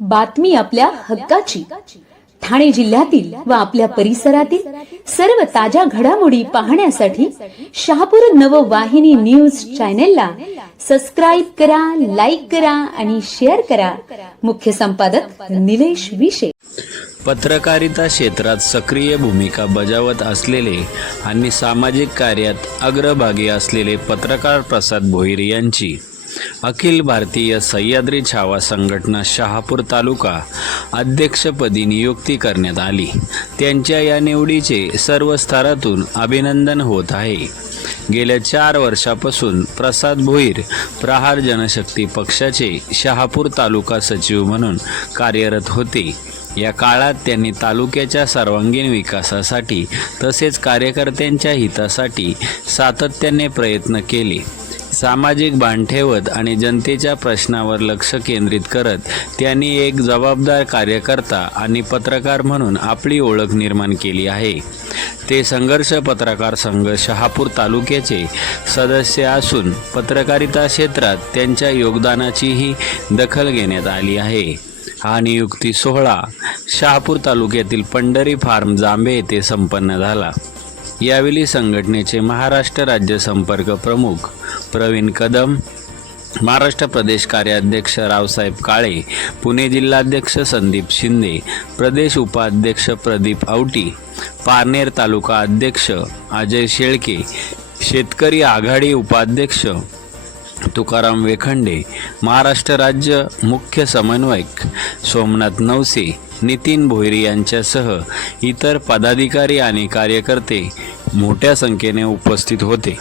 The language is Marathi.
बातमी आपल्या हक्काची. ठाणे जिल्ह्यातील व आपल्या परिसरातील सर्व ताज्या घडामोडी पाहण्यासाठी शहापूर नववाहिनी न्यूज चॅनेलला सबस्क्राईब करा लाईक करा आणि शेअर करा. मुख्य संपादक निलेश विशे. पत्रकारिता क्षेत्रात सक्रिय भूमिका बजावत असलेले आणि सामाजिक कार्यात अग्रभागी असलेले पत्रकार प्रसाद भोईर यांची अखिल भारतीय सह्याद्री छावा संघटना शहापूर तालुका अध्यक्षपदी नियुक्ती करण्यात आली. त्यांच्या या निवडीचे सर्व स्तरातून अभिनंदन होत आहे. गेल्या चार वर्षापासून प्रसाद भोईर प्रहार जनशक्ती पक्षाचे शहापूर तालुका सचिव म्हणून कार्यरत होते. या काळात त्यांनी तालुक्याच्या सर्वांगीण विकासासाठी तसेच कार्यकर्त्यांच्या हितासाठी सातत्याने प्रयत्न केले. सामाजिक बाण ठेवत आणि जनतेच्या प्रश्नावर लक्ष केंद्रित करत त्यांनी एक जबाबदार कार्यकर्ता आणि पत्रकार म्हणून आपली ओळख निर्माण केली आहे. ते संघर्ष पत्रकार संघ शहापूर तालुक्याचे सदस्य असून पत्रकारिता क्षेत्रात त्यांच्या योगदानाचीही दखल घेण्यात आली आहे. हा नियुक्ती सोहळा शहापूर तालुक्यातील पंढरी फार्म जांबे येथे संपन्न झाला. यावेळी संघटनेचे महाराष्ट्र राज्य संपर्क प्रमुख प्रवीण कदम महाराष्ट्र प्रदेश कार्याध्यक्ष रावसाहेब काळे पुणे जिल्हाध्यक्ष संदीप शिंदे प्रदेश उपाध्यक्ष प्रदीप आवटी पारनेर तालुका अध्यक्ष अजय शेळके शेतकरी आघाडी उपाध्यक्ष तुकाराम वेखंडे महाराष्ट्र राज्य मुख्य समन्वयक सोमनाथ नवसे नितीन भोईरी यांच्यासह इतर पदाधिकारी आणि कार्यकर्ते मोठ्या संख्येने उपस्थित होते.